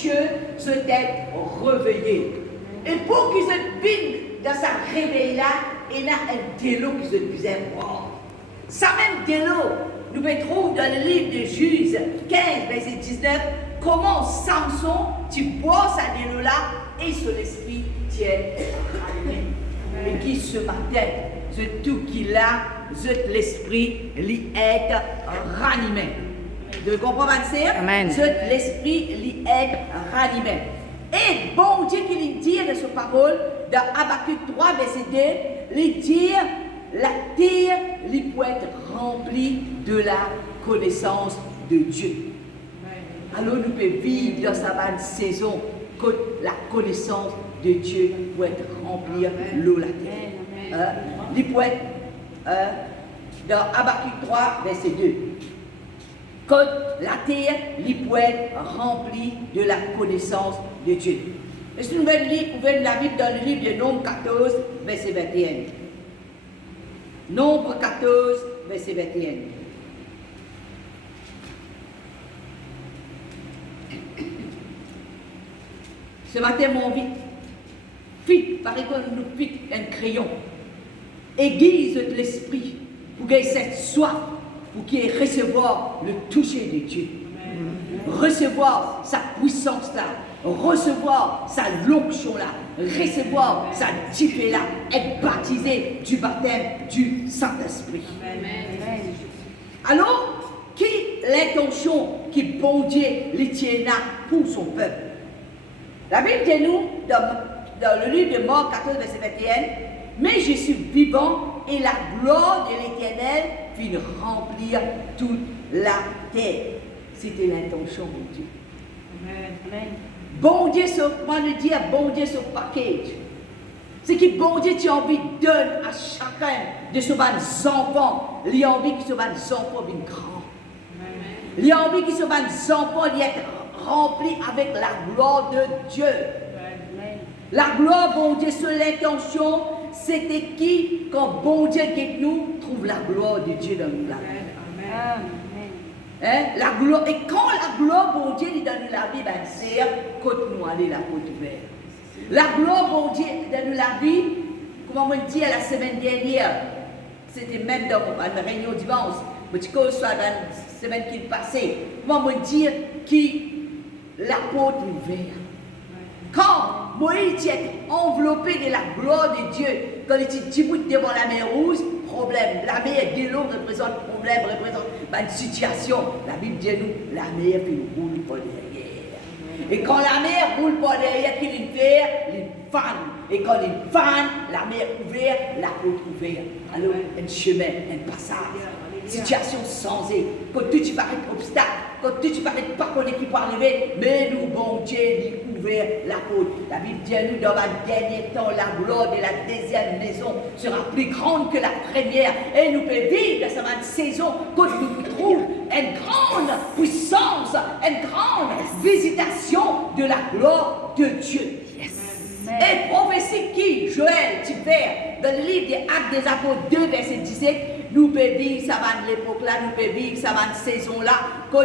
Dieu se t'est réveillé. Et pour qu'ils se viennent dans sa réveil-là, il y a un délo qui se disait voir. Ça même délo, nous le trouvons dans le livre de Juges 15, verset 19, comment Samson, tu bois sa délo-là et sur l'esprit tient allumé. Et qui ce matin, c'est tout qu'il a, l'esprit lui est ranimé. Vous comprenez, Amen. L'esprit lui est ranimé. Et bon Dieu qui lui dit de sa parole, dans Habakkuk 3, verset 2, lui dit, la terre lui peut être remplie de la connaissance de Dieu. Alors nous pouvons vivre dans sa bonne saison que la connaissance de Dieu peut être remplie l'eau la terre. Il peut être dans Habakkuk 3, verset 2. Que la terre lui peut être remplie de la connaissance de Dieu. Et si nous ouvrons la Bible dans le livre de Nombre 14, verset 21. Nombre 14, verset 21. Ce matin, mon vie, vite, par exemple, nous pique un crayon, aiguise de l'esprit, pour qu'il y ait cette soif, pour qu'il ait recevoir le toucher de Dieu, recevoir sa puissance là, recevoir sa l'onction là, recevoir sa diffé là, être baptisé du baptême du Saint-Esprit. Alors, qui l'intention qui bon Dieu les tient là pour son peuple? La Bible dit nous, dans le livre de Marc 14, verset 21, mais je suis vivant et la gloire de l'Éternel vient remplir toute la terre. C'était l'intention de Dieu. Amen. Bon Dieu, comment le dire, bon Dieu, ce package. C'est que bon Dieu, tu as envie de donner à chacun de ces enfants. Il a envie que ces enfants viennent grands. Il a envie que ces enfants soient remplis avec la gloire de Dieu. La gloire, bon Dieu, sur l'intention, c'était qui, quand bon Dieu guette nous, trouve la gloire de Dieu dans nous. Hein? La gloire, et quand la gloire, bon Dieu, est dans la vie, ben, c'est côte nous aller la côte ouverte. La gloire, bon Dieu, dans la vie, comment on dit la semaine dernière, c'était même dans ma réunion dimanche, mais tu connais soit dans la semaine qui est passée, comment on dit qui la côte ouverte. Quand Moïse est enveloppé de la gloire de Dieu, quand il est debout devant la mer rouge, problème. La mer de l'eau représente problème, représente une situation. La Bible dit nous, la mer roule pas derrière. Et quand la mer roule pas derrière, qu'il est vert, il fan. Et quand il fan, la mer ouverte, la côte ouverte. Alors, un chemin, un passage. Situation changée. Quand tu paraît obstacle, quand tu paraît pas qu'on est qui peut arriver, mais nous, bon Dieu, il ouvert la côte. La Bible dit nous, dans le dernier temps, la gloire de la deuxième maison sera plus grande que la première. Et nous pouvons vivre dans cette saison quand nous trouvons une grande puissance, une grande visitation de la gloire de Dieu. Et prophétie qui, Joël, tu fais dans le livre des Actes des Apôtres 2, verset 17, nous pouvons vivre ça va de l'époque là, nous pouvons vivre ça va de saison là, quand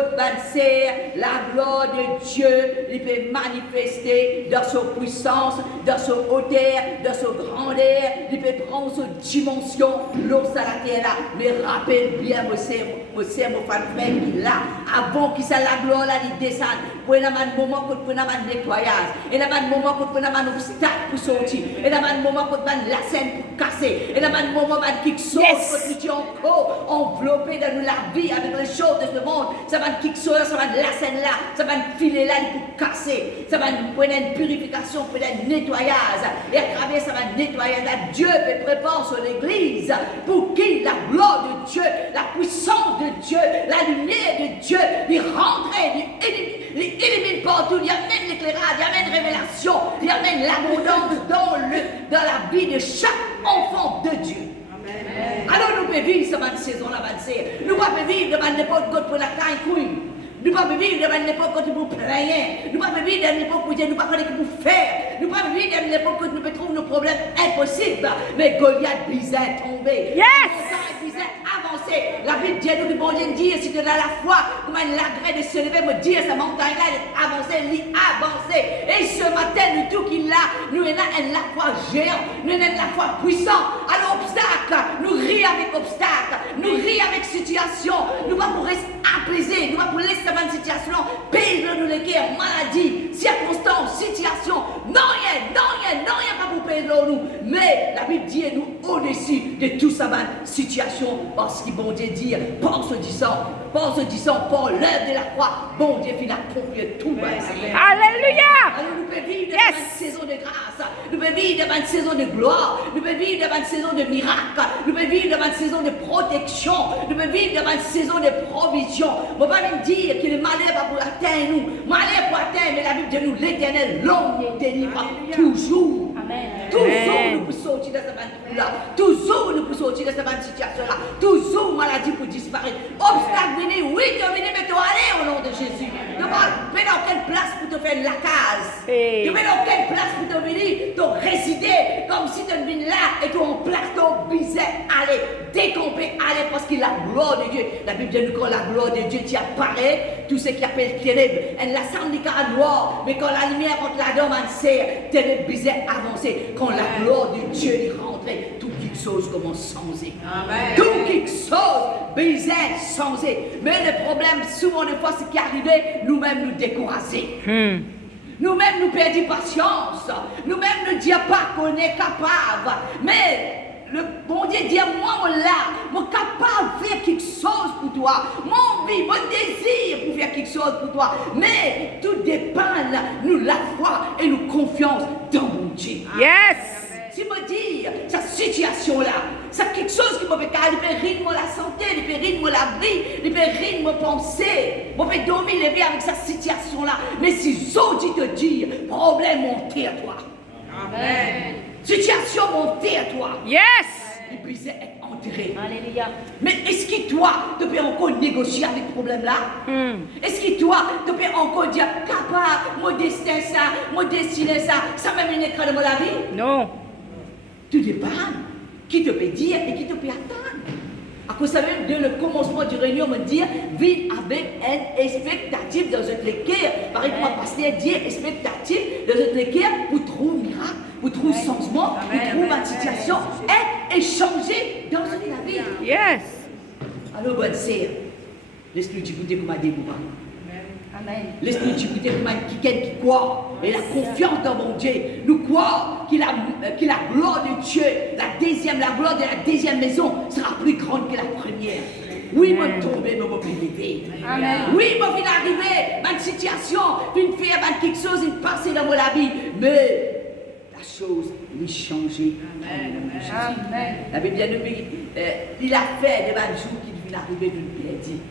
la gloire de Dieu, il peut manifester dans sa puissance, dans sa hauteur, dans sa grandeur, il peut prendre sa dimension, l'eau ça la terre là, mais rappelle bien, mon frère qui là, avant qu'il soit la gloire là, il descend, pour un moment qu'on prenne un nettoyage, et là un moment qu'on prenne un obstacle pour sortir, et là un moment qu'on prenne la scène pour casser, et là un moment qui sort, que tu es encore enveloppé dans la vie avec les choses de ce monde, ça va qui sort, ça va la scène là, ça va filer là pour casser, ça va prendre une purification, pour un nettoyage, et à travers ça va nettoyer là, Dieu peut préparer sur l'église pour qui la gloire de Dieu, la puissance de Dieu, la lumière de Dieu, il rentre, il élimine partout, il amène l'éclairage, il amène révélation, il amène l'abondance dans la vie de chaque enfant de Dieu. Amen. Alors nous pouvons vivre cette saison là, nous pouvons vivre devant n'importe quoi pour la caille couille. Nous ne pouvons pas vivre devant n'importe quoi pour plaindre. Nous ne pouvons pas vivre devant n'importe quoi nous ne pouvons pas pour faire. Nous ne pouvons pas vivre devant n'importe quoi nous pouvons trouver nos problèmes impossibles. Mais Goliath bisait tomber. Yes! Bisait avancer. La Bible dit nous que bon Dieu dit si tu as la foi, comment il a gré de se lever, me dire sa montagne là, avancer, lui avancer. débarrasser. Et ce matin, nous tout qu'il a, nous avons la foi géant, nous avons la foi puissant. Alors, obstacle, nous rions avec obstacle, nous rions avec situation, nous va pour rester apaisés, nous va pour laisser cette situation, payer nous les guerres, maladie, circonstances, situation, non rien pas pour payer nous. Mais la Bible dit nous au-dessus de toute cette situation, parce que bon Dieu dit, par ce disant, par l'œuvre de la croix, bon Dieu finit accomplir tout. Alléluia. Alors nous pouvons vivre devant une saison de grâce, nous pouvons vivre devant une saison de gloire, nous pouvons vivre devant une saison de miracle, nous pouvons vivre devant une saison de protection, nous pouvons vivre devant une saison de provision. On va même dire que le malheur va pour atteindre nous, malheur pour atteindre, mais la Bible dit nous, l'Éternel, l'homme délivre toujours. Amen. Toujours nous pouvons sortir de cette là, toujours nous pouvons sortir de cette situation-là, toujours maladie pour disparaître. Obstacle venir, oui, tu es venu, mais tu allez au nom de Jésus. Tu mets dans quelle place pour te faire la case? Tu mets dans quelle place pour te venir, te résider, comme si tu venais là et tu en place, tu bisais, allez, décomper, allez, parce que la gloire de Dieu, la Bible dit nous quand la gloire de Dieu t'y apparaît, tout ce qui appelle ténèbres, elle la semble noire, mais quand la lumière entre la dame en serre, ténèbres bisait avancer, quand la gloire de Dieu est rentrée, tout quelque chose commence à changer. Tout quelque chose bisait changer. Mais le problème, souvent des fois, ce qui arrivait, nous-mêmes nous décourager. Nous-mêmes nous perdons patience. Nous-mêmes ne disons pas qu'on est capable. Mais le bon Dieu dit, moi, je suis capable de faire quelque chose pour toi. Mon vie, mon désir pour faire quelque chose pour toi. Mais tout dépend, nous, la foi et nous confiance dans mon Dieu. Yes. Si me dire, cette situation-là, c'est quelque chose qui peut rythme la santé, il peut rythme la vie, il peut rythme penser. On peut dormir, lever avec cette situation-là. Mais si j'ose te dire, problème monté à toi. Amen. Situation montée à toi. Yes. Il puisse être enterré. Alléluia. Mais est-ce que toi, tu peux encore négocier avec ce problème-là? Est-ce que toi, tu peux encore dire, capable, mon destin ça, mon destiné ça, ça même une écran de la vie? Non. Tout dépend. Qui te peut dire et qui te peut attendre. À cause même de le commencement du réunion, me dire, vivre avec une expectative dans notre cœur. Par exemple, pasteur dit expectative dans notre cœur pour trouver miracle, pour trouver changement, pour trouver une situation et échanger dans notre vie. Yes. Alors, bonne sœur, laisse-nous écouter comme a dit Bouba. Amen. Laisse-nous écouter comme quelqu'un qui croit et la confiance dans mon Dieu. Nous croyons que la gloire de Dieu, la gloire de la deuxième maison sera plus grande que la première. Oui, moi tomber, mais moi lever. Oui, moi viens arriver, ma situation, une faire quelque chose, une passer dans mon vie, mais la chose est changée. Amen. La Bible dit, il a fait des jours qui vient arriver d'une perdue.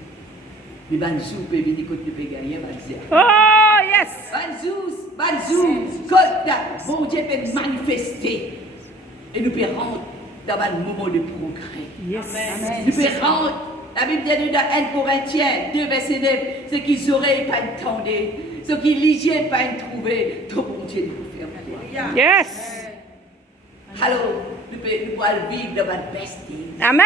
Les banjous peuvent venir quand tu peux gagner, Oh, yes. Banjous, quand bon Dieu peut manifester. Et nous pouvons rentrer dans un moment de progrès. Yes. Amen. Nous pouvons rentrer, la Bible dit dans 1 Corinthiens 2, verset 9, ce qu'ils auraient pas entendu, ce qu'ils lisaient pas trouvé, tout bon Dieu nous faire pour toi. Yes. Alors, nous pouvons vivre dans un best thing. Amen.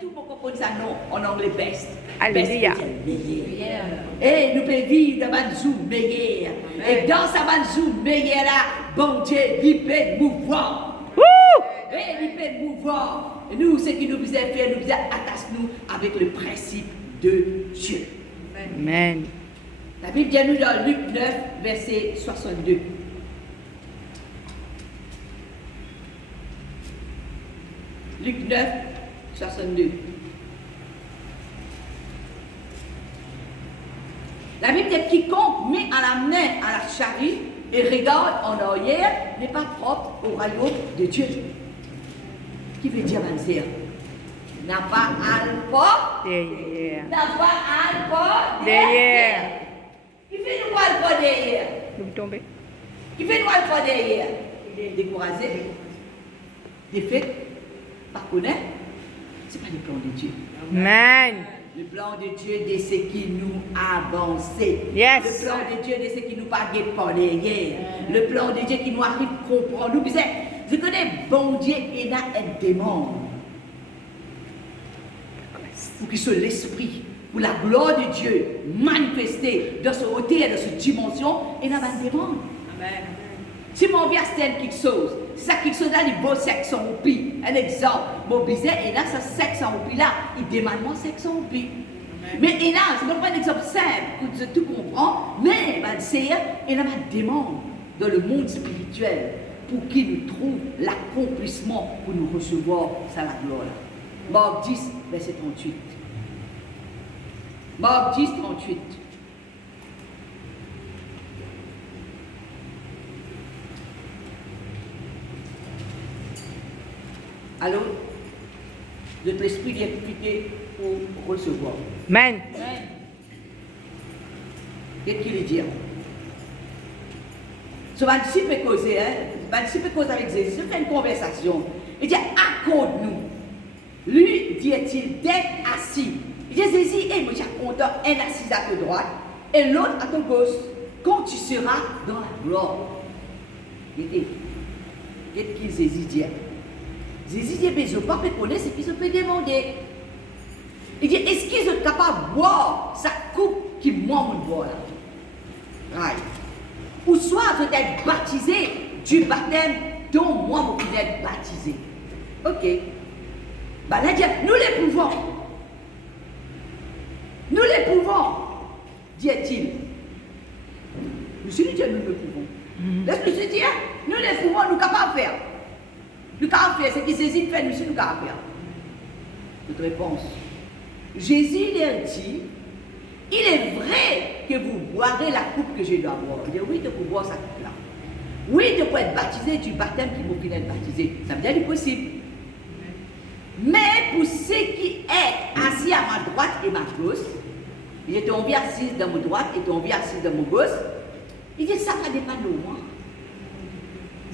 Tout pourquoi on dit ça non, en anglais best. Alléluia. Best meilleur. Et nous pouvons vivre dans un jour meilleur. Et dans ce jour meilleur là, bon Dieu, il peut mouvoir. Et il peut mouvoir. Et nous, ce qui nous faisait faire, nous faisait attacher nous avec le principe de Dieu. Amen. La Bible dit nous dans Luc 9, verset 62. Luc 9, 62. La Bible dit quiconque met à la main à la charrue et regarde en arrière n'est pas propre au royaume de Dieu. Qui veut dire, Manzir? N'a pas alpha. Derrière. N'a pas alpha. Derrière. Qui fait nous alpha derrière? Vous tombez. Qui fait nous alpha derrière? Il est découragé, défait, pas connaître. Ce n'est pas le plan de Dieu. Amen. Le plan de Dieu de ce qui nous avancé. Yes. Le plan de Dieu de ce qui nous paraît pas derrière. Le plan de Dieu qui nous arrive à comprendre. Nous, je connais bon Dieu et là un démon. Pour qu'il soit l'esprit. pour la gloire de Dieu manifester dans ce hauteur, dans cette dimension, et dans la demande. Amen. Si mon viens à quelque chose, si ça quelque chose là, il beau sexe en roupi. Un exemple, mon bizarre, et là, ça sexe en roupi là, il demande moi sexe en roupi. Mais et là, c'est pas un exemple simple, que tout comprend, mais c'est et là, ma demande dans le monde spirituel pour qu'il nous trouve l'accomplissement pour nous recevoir ça la gloire là. Marc 10, verset 38. Marc 10, 38. Alors, notre esprit vient expliquer pour recevoir. Amen. Qu'est-ce qu'il dit? Ce va disciple causer, va disciple causer avec Jésus, il fait une conversation. Il dit, accorde-nous. Lui, dit-il, d'être assis. Il dit, Jésus, moi j'ai content, un assis à ta droite et l'autre à ta gauche, quand tu seras dans la gloire. Qu'est-ce qu'il Jésus dit? Jésus dit, mais je ne peux pas connaître ce qu'ils se peut demander. Il dit, est-ce qu'ils sont capables de boire sa coupe qui moi mon boire là? Right. Ou soit vous êtes baptisé du baptême dont moi vous pouvez être baptisé. Ok. Bah là, nous les pouvons. Nous les pouvons, dit-il. Monsieur dit, nous le pouvons. Laisse-nous dire, nous les pouvons, nous sommes capables de faire. Nous sommes capables de faire ce qui Jésus fait, nous sommes capables de faire. Notre réponse. Jésus leur dit, il est vrai que vous boirez la coupe que je dois boire. Il dit, oui, tu peux boire cette coupe-là. Oui, tu peux être baptisé du baptême qui vous peut être baptisé. Ça veut dire du possible. Mais pour ceux qui sont assis à ma droite et ma gauche, il est tombé assis dans ma droite et tombé assis dans ma gauche, il dit, ça va dépendre de moi.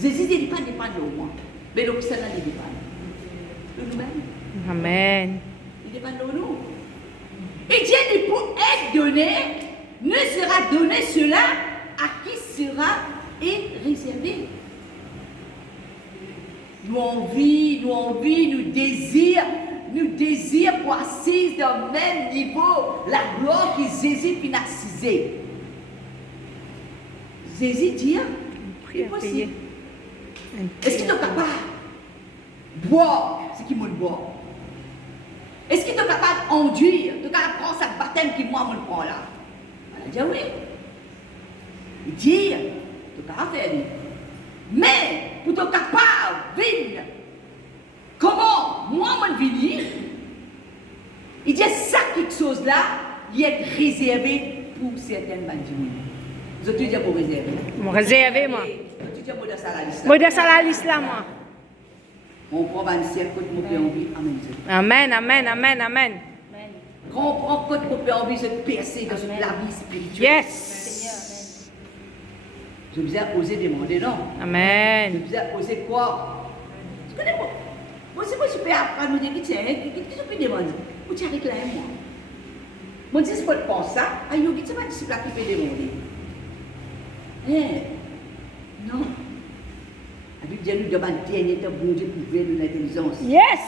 Jésus dit, il ne dépend pas de moi. Mais donc, ça ne dépend pas de nous-mêmes. Amen. Il dépend de nous. Et Dieu, pour être donné, ne sera donné cela à qui sera réservé. Nous désirons pour assis dans le même niveau la gloire que Jésus a assisée. Jésus dit, Prix à payer. est-ce qu'il est capable de boire ce qu'il m'a boire? Est-ce qu'il est capable d'enduire, de prendre ce baptême qui moi me prend là? On a dit oui. Il dit, tu es capable de faire. Mais pour être capable de venir, comment moi je venir? Il dit ça quelque chose là, il est réservé pour certaines bandes. Je te dis pour réserver. Mon réservé, moi. Je te dis pour dans la liste. Moi, de ça la liste là, moi. On prend 27 côté mon père envie. Amen, amen, amen, amen. Quand on prend côté mon père envie, se percer dans la vie spirituelle. Yes. Je vous ai osé demander non. Je Amen. vous ai osé quoi? Tu connais moi? Moi, c'est moi je peux apprendre à me dire qu'est-ce que tu peux demander? Où tu as réclamé moi? Moi, je dis, je pense ça. Aïe, c'est pas disciple qui peut demander. Non. La Bible dit nous demande dernier temps, bon Dieu, pour ouvrir l'intelligence. Yes.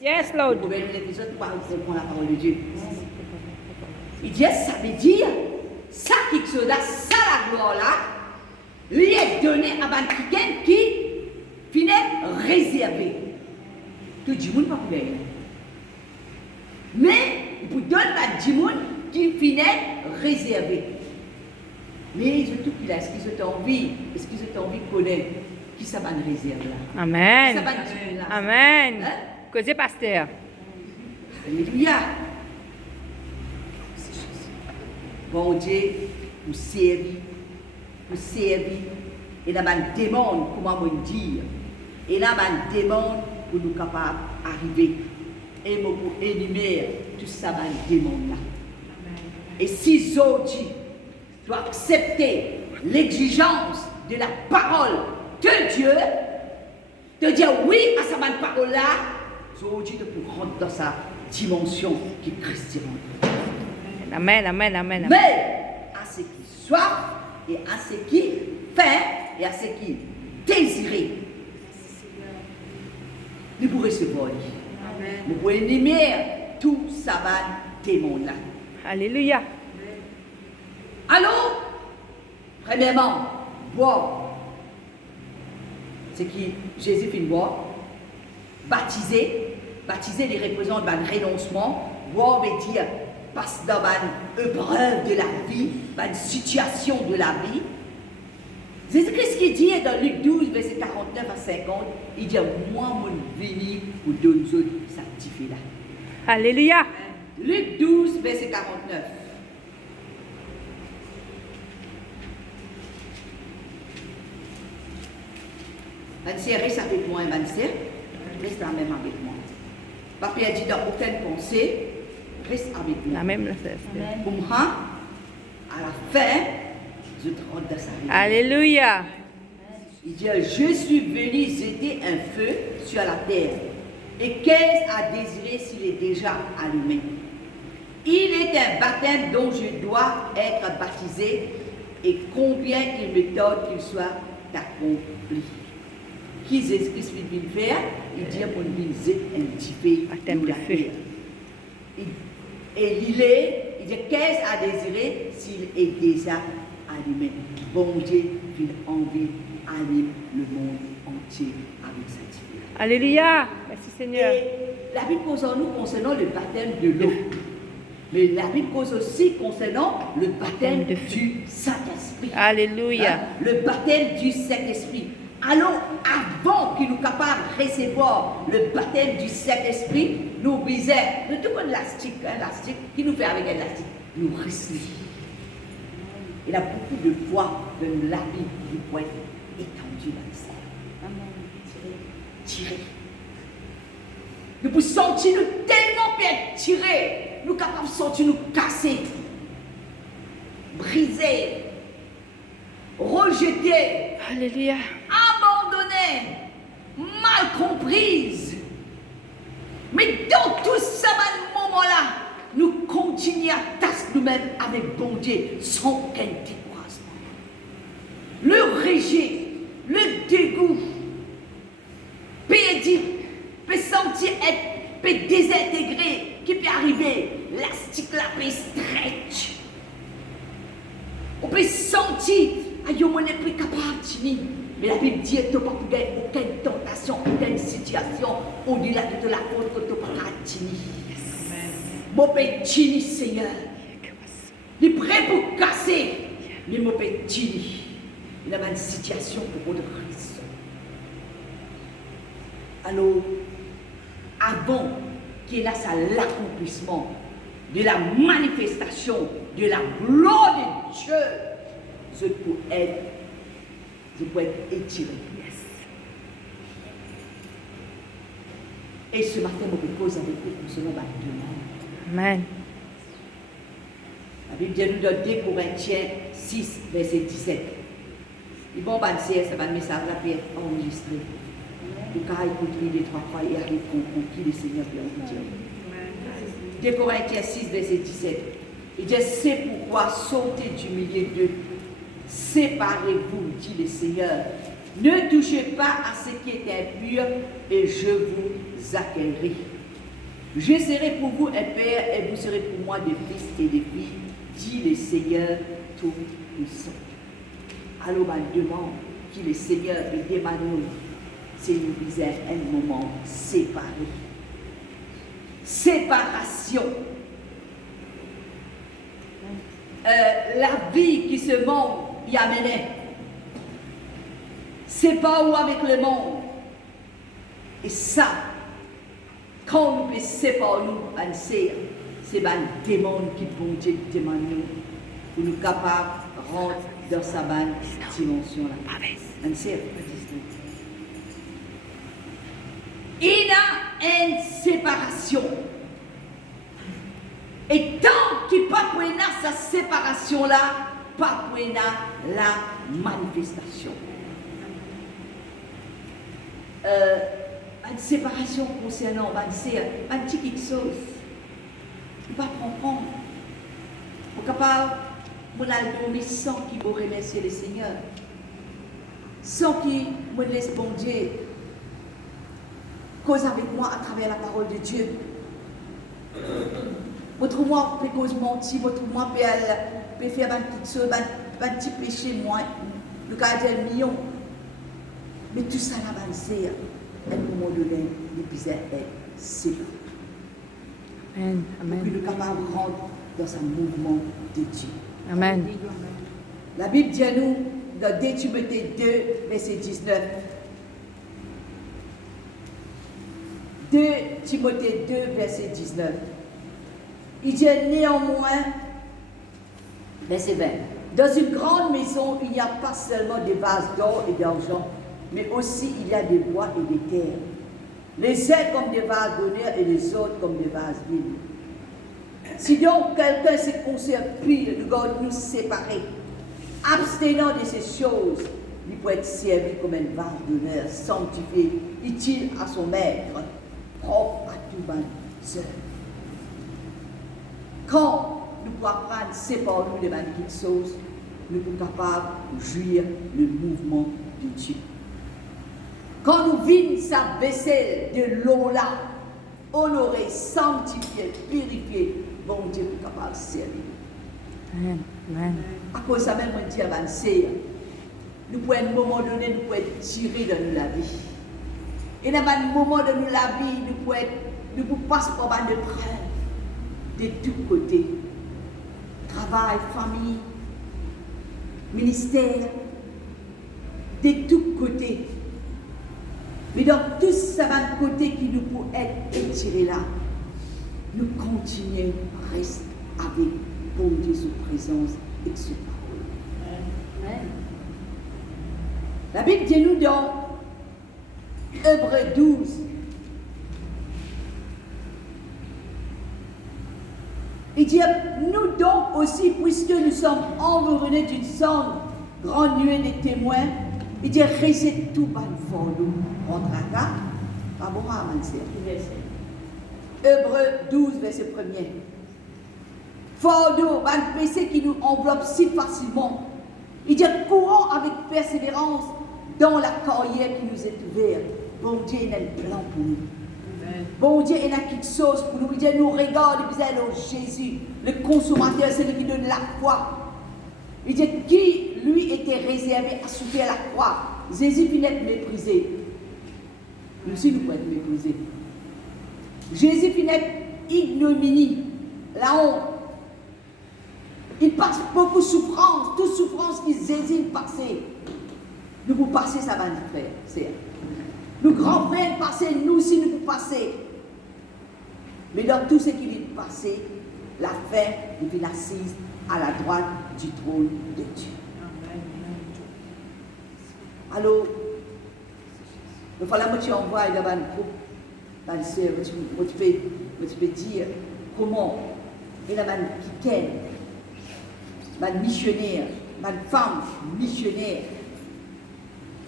Yes, Lord. Pour ouvrir l'intelligence, pour comprendre la parole de Dieu. Il dit, ça veut dire, ça quelque chose là, ça la gloire là, lui est donné à quelqu'un qui finit réservé. Tout le monde ne peut pas pouvoir. Mais il peut donner à tout le monde qui finit réservé. Mais tout qu'il a, est-ce qu'ils ont envie de connaître qui ça va nous réserve là? Amen. Ça va nous là. Amen. Hein? Causez, pasteur. Alléluia. Bon Dieu, nous servir. Et là, on demande comment on dire. Et là, on demande pour nous capables d'arriver. Et pour énumérer tout ça, on demande là. Et si aujourd'hui, tu dois accepter l'exigence de la parole de Dieu, de dire oui à sa parole-là, aujourd'hui, tu peux rentrer dans sa dimension qui est chrétienne. Amen, amen, amen. Mais à ce qui soit, et à ce qui fait, et à ce qui désiré, nous pouvons recevoir. Nous pouvons énumérer tout ça démon là. Alléluia. Alors, premièrement, boire. C'est qui Jésus fait boire. Baptiser. Baptiser les représente le renoncement. Boire veut dire passer dans une épreuve de la vie, une situation de la vie. Jésus-Christ qui dit dans Luc 12, verset 49 à 50, il dit, moi, mon venu pour donner aux autres sanctifier là. Alléluia. Luc 12, verset 49. Mansé, reste avec moi, Mansé. Reste la même avec moi. Papa a dit dans aucune pensée, reste avec moi. La même, là, c'est. Pour moi, à la fin, je te rentre dans sa vie. Alléluia. Il dit, je suis venu jeter un feu sur la terre. Et qu'est-ce à désirer s'il est déjà allumé? Il est un baptême dont je dois être baptisé et combien il me tarde qu'il soit accompli. Qui Jésus-Christ vient faire? Il dit, mon vise un petit peu Baptême de feu. Et il dit, qu'est-ce à désirer s'il est déjà allumé? Bon Dieu, il a envie d'allumer le monde entier avec cette feu. Alléluia. Merci Seigneur. Et la Bible cause en nous concernant le baptême de l'eau. Mais la Bible cause aussi concernant le baptême De feu. du Saint-Esprit. Alléluia. Hein? Le baptême du Saint-Esprit. Alors, avant qu'il nous capable de recevoir le baptême du Saint-Esprit, nous brisons, nous tout comme l'élastique, l'élastique, qui nous fait avec l'élastique, nous restons. Il y a beaucoup de fois dans la vie qui peut être étendue dans le ciel. Tirer. Nous pouvons sentir nous tellement bien tirer, nous capables de sentir nous casser, briser, rejeter, Alléluia. abandonner, mal comprise. Mais dans tout ce moment-là, nous continuons à tasser nous-mêmes avec bon Dieu sans aucun découragement. Le rejet, le dégoût, peut sentir être, peut désintégrer, qui peut arriver, l'élastique là peut stretch. On peut sentir, aïe, on n'est plus capable de tenir. Mais la Bible dit, tu n'as pas aucune tentation, aucune situation au-delà de la faute que tu n'as pas capable de tenir. Mon père tenir, Seigneur. Il est prêt pour casser, mais mon père tenir. Il y a une situation pour votre Christ. Alors, avant qu'il y ait l'accomplissement de la manifestation de la gloire de Dieu, je peux être étiré. Yes. Et ce matin, je me pose avec vous concernant ma demande. Amen. La Bible dit nous dans 2 Corinthiens 6, verset 17. Et bon, ça va un message là pour être enregistré. Pour qu'à écouter 2-3 fois et arrive comprendre qui le Seigneur peut vous dire. 2 Corinthiens 6, verset 17. Il dit, c'est pourquoi sautez du milieu d'eux. Séparez-vous, dit le Seigneur. Ne touchez pas à ce qui est impur et je vous accueillerai. Je serai pour vous un père et vous serez pour moi des fils et des filles, dit le Seigneur Tout-Puissant. Alors, je demande qui le Seigneur est demandé, c'est nous disait un moment séparé. Séparation. La vie qui se monde y a mené. C'est pas où avec le monde. Et ça, quand nous pouvons séparer nous, c'est un démon qui bon Dieu demande nous pour nous capables de rentrer dans sa bonne dimension là. Il y a une séparation. Et tant qu'il n'y a pas cette séparation-là, pas la manifestation. Une séparation concernant un petit quelque chose. Il ne va pas comprendre. Pour capable, mon album sans qu'il vous remercier le Seigneur. Sans qu'il me laisse bon Dieu cause avec moi à travers la parole de Dieu. Autrement, on peut cause mentir, autrement, on peut faire un petit chose, un petit péché moins, le cas d'un million. Mais tout ça n'a pas avancé. À un moment donné, l'épisode est séparé. Amen. Pour Amen. qu'il soit capable de rentrer dans un mouvement de Dieu. Amen. La Bible dit à nous, dans 2 Timothée 2, verset 19. 2 Timothée 2, verset 19. Il dit néanmoins, verset 20, dans une grande maison, il n'y a pas seulement des vases d'or et d'argent, mais aussi il y a des bois et des terres. Les uns comme des vases d'honneur et les autres comme des vases vides. Si donc quelqu'un se conserve pur, nous devons nous séparer, abstenant de ces choses, il peut être servi comme un vase d'honneur, sanctifié, utile à son maître, propre à tout bonne œuvre. Quand nous pouvons apprendre, séparer nous des petites choses, nous sommes capables de jouir le mouvement de Dieu. Quand nous vîmes sa vaisselle de l'eau-là, honorée, sanctifiée, purifiée, bon Dieu est capable de servir. Amen. Amen. À cause de ça, même, on dit avancer. Nous pouvons, à un moment donné, nous pouvons être tirés de nous la vie. Et dans un moment de nous la vie, nous pouvons passer par un épreuve de tous côtés. Travail, famille, ministère, de tous côtés. Mais dans tous ces côtés qui nous peuvent être étirés là, nous continuons à rester avec bon Dieu sous présence et sous parole. Amen. La Bible dit nous dans Hébreux 12. Il dit, nous donc aussi, puisque nous sommes environnés d'une grande nuée de témoins, il dit, restez tout bas fort nous. Rentre à cas, pas bon à avancer. Hébreux 12, verset 1er. Fort d'eau, un péché qui nous enveloppe si facilement. Il dit, courons avec persévérance dans la carrière qui nous est ouverte. Bon Dieu, il a un plan pour nous. Amen. Bon Dieu, il a quelque chose pour nous. Il dit, nous regarde, il dit, Jésus, le consommateur, celui qui donne la croix. Il dit, qui lui était réservé à souffrir la croix. Jésus finit d'être méprisé. Nous aussi, nous pouvons être méprisés. Jésus finit d'être ignominie, la honte. Il passe beaucoup de souffrance, toute souffrance qui Jésus passait. Nous pouvons passer ça, va frère, c'est. Nous grands frères passer, nous aussi nous pouvons passer. Mais dans tout ce qui est passé, la fin est assise à la droite du trône de Dieu. Alors, il faut que tu envoies dans un groupe, dans le sœur, tu peux dire comment il y a qui ken, un missionnaire, une femme missionnaire,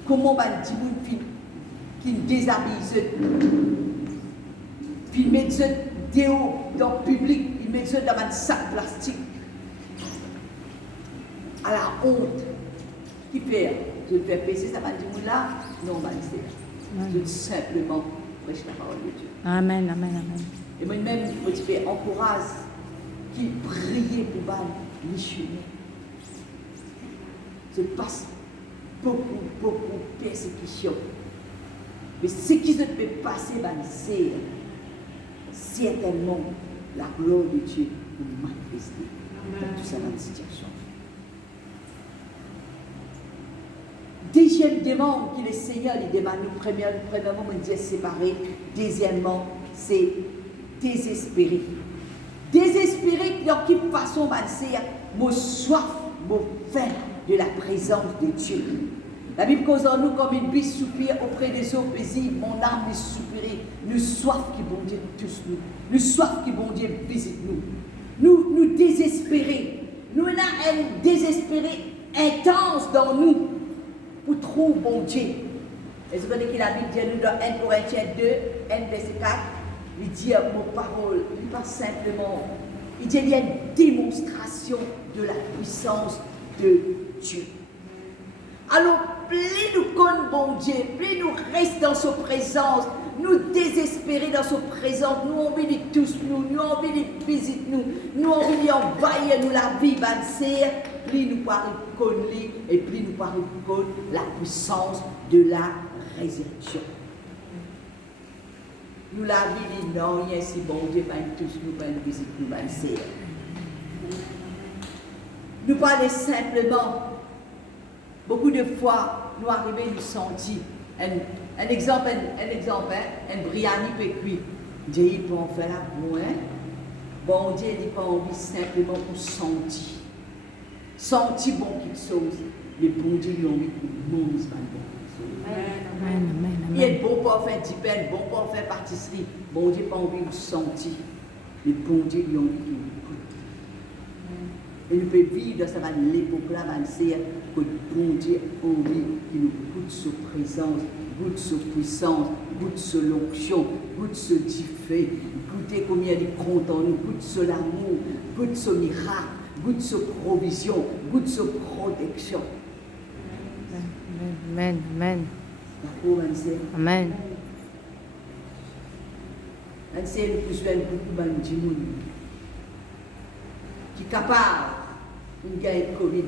comment un petit bout qui déshabille, puis met ce déo dans le public, il met ça dans un sac plastique, à la honte, qui fait, je le fais passer, ça va dire là, non, je simplement prêche la parole de Dieu. Amen, amen, amen. Et moi-même, je fais encourage qui prie pour les missionnaires. Je passe beaucoup de persécutions. Mais ce qui se peut passer, c'est certainement la gloire de Dieu pour nous manifester dans toute cette situation. Deuxième demande que le Seigneur lui demande, premièrement, on dit séparer. Deuxièmement, c'est désespérer. Désespérer, dans quelle façon, c'est mon soif, mon faim de la présence de Dieu. La Bible cause en nous comme une bise soupire auprès des eaux paisibles. Mon âme est soupirée. Nous soif qui bon Dieu tous nous. Nous soif qui bon Dieu visite nous. Nous désespérer. Nous avons un désespéré intense dans nous pour trouver bon Dieu. Et ce que la Bible dit nous dans 1 Corinthiens 2, 1 verset 4, il dit mon parole, il pas simplement, il dit il y a une démonstration de la puissance de Dieu. Alors, plus nous connaissons bon Dieu, plus nous restons dans sa présence, nous désespérer dans sa présence, nous envie de tous nous envie de visiter nous envie d'envahir nous la vie, plus nous parlons de lui et plus nous parlons de la puissance de la résurrection. Nous la vie dit non, rien si bon Dieu, pas tous nous, pas nous visiter nous, nous parlons simplement, beaucoup de fois, nous arrivons, nous sentir. Un exemple, un briani peut cuire. Dieu, il peut en faire la boue. Bon Dieu, il n'a pas envie simplement pour sentir. Sentir bon quelque chose. Mais bon Dieu, il a envie pour nous, c'est pas bon. Il est bon pour faire du pain, bon pour faire pâtisserie. Bon Dieu, pas envie de sentir. Mais bon Dieu, il a envie pour nous. Et nous pouvons vivre dans cette époque-là, que bon Dieu a envie qu'il nous goûte sa présence, goûte sa puissance, goûte sa l'onction, goûte ce fait, goûter combien il est content, nous goûte ce l'amour, goûte ce miracle, goûte sa provision, goûte sa protection. Amen. Amen. Amen. Nous besoin beaucoup de gens qui sont capables de gagner le Covid.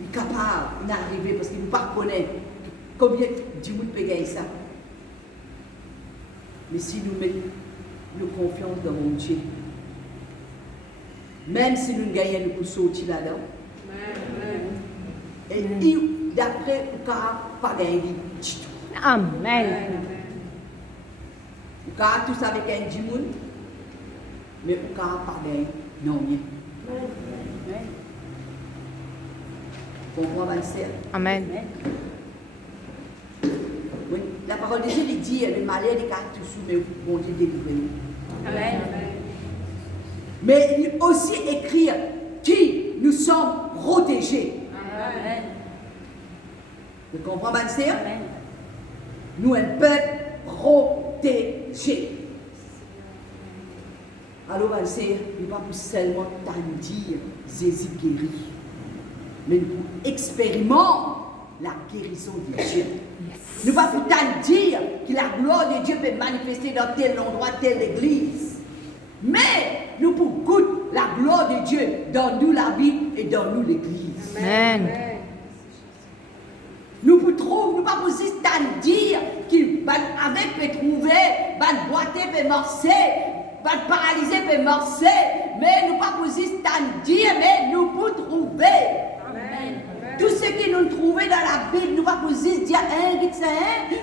Il est capable d'arriver parce qu'il ne connaît pas combien de gens peuvent gagner ça. Mais si nous mettons nos confiance dans mon Dieu, même si nous gagnons, nous pouvons sortir là-dedans. Et d'après, nous ne pouvons pas gagner du tout. Amen. Nous pouvons tous avec un djimoun, mais nous ne pouvons pas gagner non rien. Comprends, Vanessa? Amen. Oui, la parole de Dieu dit le malheur des cartes sous, mais bon Dieu délivre. Amen. Mais il aussi écrire qui nous sommes protégés. Amen. Vous comprenez, Vanessa? Nous, un peuple protégé. Alors, Vanessa, il ne va pas seulement t'en dire Jésus guéri. Mais nous expérimentons la guérison de Dieu. Nous ne pouvons pas dire que la gloire de Dieu peut manifester dans tel endroit, telle église. Mais nous pouvons goûter la gloire de Dieu dans nous la vie et dans nous l'église. Amen. Nous ne pouvons pas juste dire qu'avec peut trouver, boiter peut marcher, paralyser peut marcher, mais nous ne pouvons pas juste dire, mais nous pouvons trouver. Tout ce que nous trouvons dans la Bible, nous ne pouvons pas juste dire,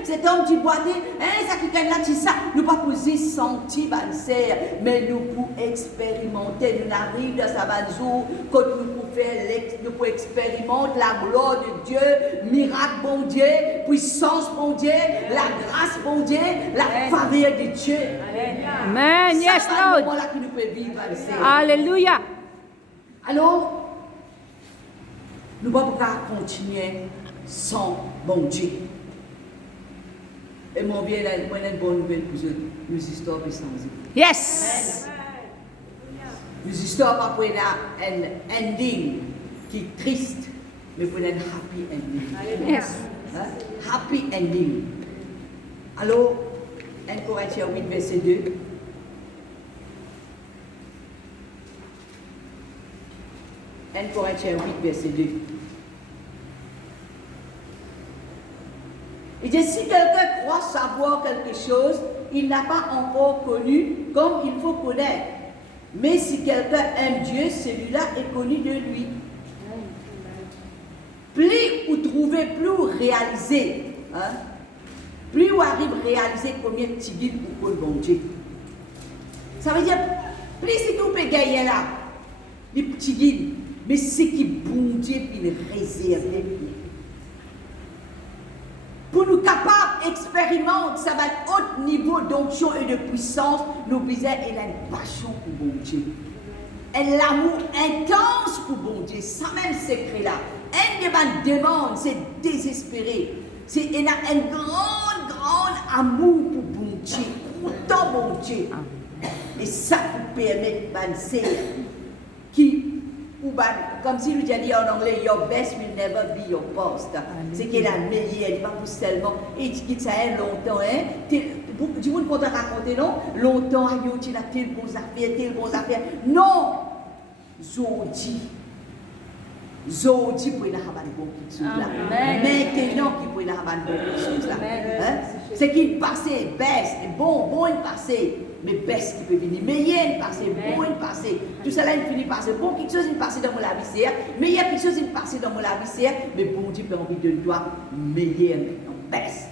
cet homme qui boitait, ça qui est là, ça. Nous ne pouvons pas juste sentir, mais nous pouvons expérimenter. Nous arrivons dans sa jour, quand nous pouvons expérimenter la gloire de Dieu, miracle bon Dieu, puissance bon Dieu, la grâce bon Dieu, la faveur de Dieu. Amen. Yes, Lord. Là que nous pouvons vivre, Alléluia. Alors, nous ne pouvons pas continuer sans bon Dieu. Et mon bien, moi, j'ai une bonne nouvelle pour vous. Nos histoires peuvent changer. Yes. Nos histoires pas pour un ending qui est triste, mais pour un happy ending. Yes. Hein? Happy ending. Alors, 1 Corinthiens 8, verset 2. Corinthiens 8, verset 2. Il dit, si quelqu'un croit savoir quelque chose, il n'a pas encore connu comme il faut connaître. Mais si quelqu'un aime Dieu, celui-là est connu de lui. Plus vous trouvez, plus vous réalisez, hein? Plus vous arrivez à réaliser combien de petits guides pour le bon Dieu. Ça veut dire, plus si vous pouvez gagner là, les petits guides, mais ce qui bon Dieu il réserve pour nous capables d'expérimenter ça va être haut niveau d'onction et de puissance, nous besoin et une passion pour bon Dieu. Et l'amour intense pour bon Dieu, ça même secret là. Un de demande, c'est désespéré. C'est un grand amour pour bon Dieu, pour ton bon Dieu. Et ça vous permet de penser qui ou comme si nous dit en anglais, your best will never be your post. C'est qu'il a meilleur, il pas pour seulement, et il dit ça est longtemps, hein. Du monde qu'on t'a raconté, non? Longtemps, il a tel bon affaire. Non! Zodi pour y avoir bon quelque chose là. Maintenant qui pour y avoir bon quelque chose là. C'est qu'il passé, baisse, bon il passé, mais baisse qui peut venir, meilleur il passé, bon il passé. Tout ça là il finit par passer, bon quelque chose il passe dans mon lavicière, meilleur quelque chose il passe dans mon lavicière, mais bon Dieu peut envie de toi meilleur maintenant, baisse.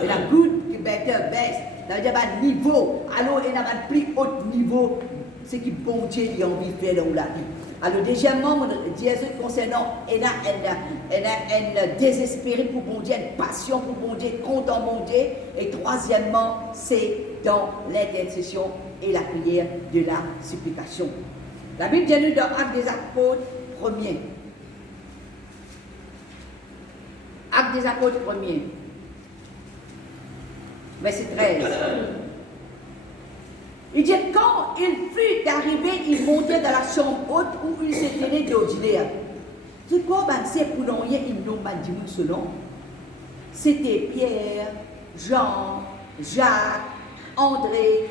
Et la good, better, best. Ça veut dire un niveau. Alors il y a un plus haut niveau, c'est qui bon Dieu il a envie de faire dans la vie. Alors, deuxièmement, Jésus concernant, il y a un désespéré pour bon Dieu, une passion pour bon Dieu, content bon Dieu. Et troisièmement, c'est dans l'intercession et la prière de la supplication. La Bible dit nous dans Actes des Apôtres 1er. Actes des Apôtres 1er. Verset 13. Il dit, quand il fut arrivé, il montait dans la chambre haute où il s'est tenu d'ordinaire. C'est quoi, c'est pour nous, il nous a dit selon. C'était Pierre, Jean, Jacques, André,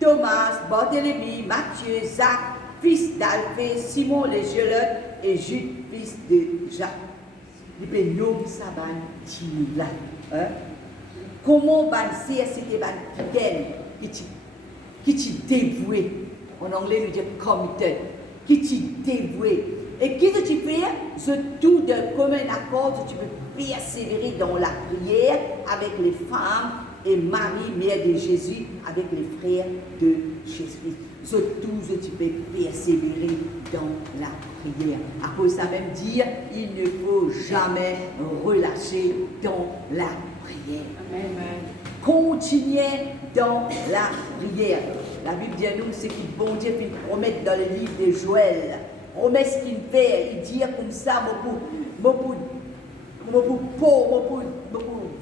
Thomas, Barthélemy, Matthieu, Jacques, fils d'Alphée, Simon le Zélote et Jude, fils de Jacques. Il dit, nous, ça va là. Comment c'était fidèle qui t'y dévoué, en anglais nous dit committed, qui t'y dévoué. Et qui tu fais? C'est tout d'un commun accord, tu peux persévérer dans la prière avec les femmes et Marie, mère de Jésus, avec les frères de Jésus. C'est tout, tu peux persévérer dans la prière. À cause de ça même dire, il ne faut jamais relâcher dans la prière. Amen. Continuez dans la prière. La Bible dit à nous, c'est qu'il bon Dieu puis promettre dans le livre de Joël. Promesse qu'il fait, il dit comme ça,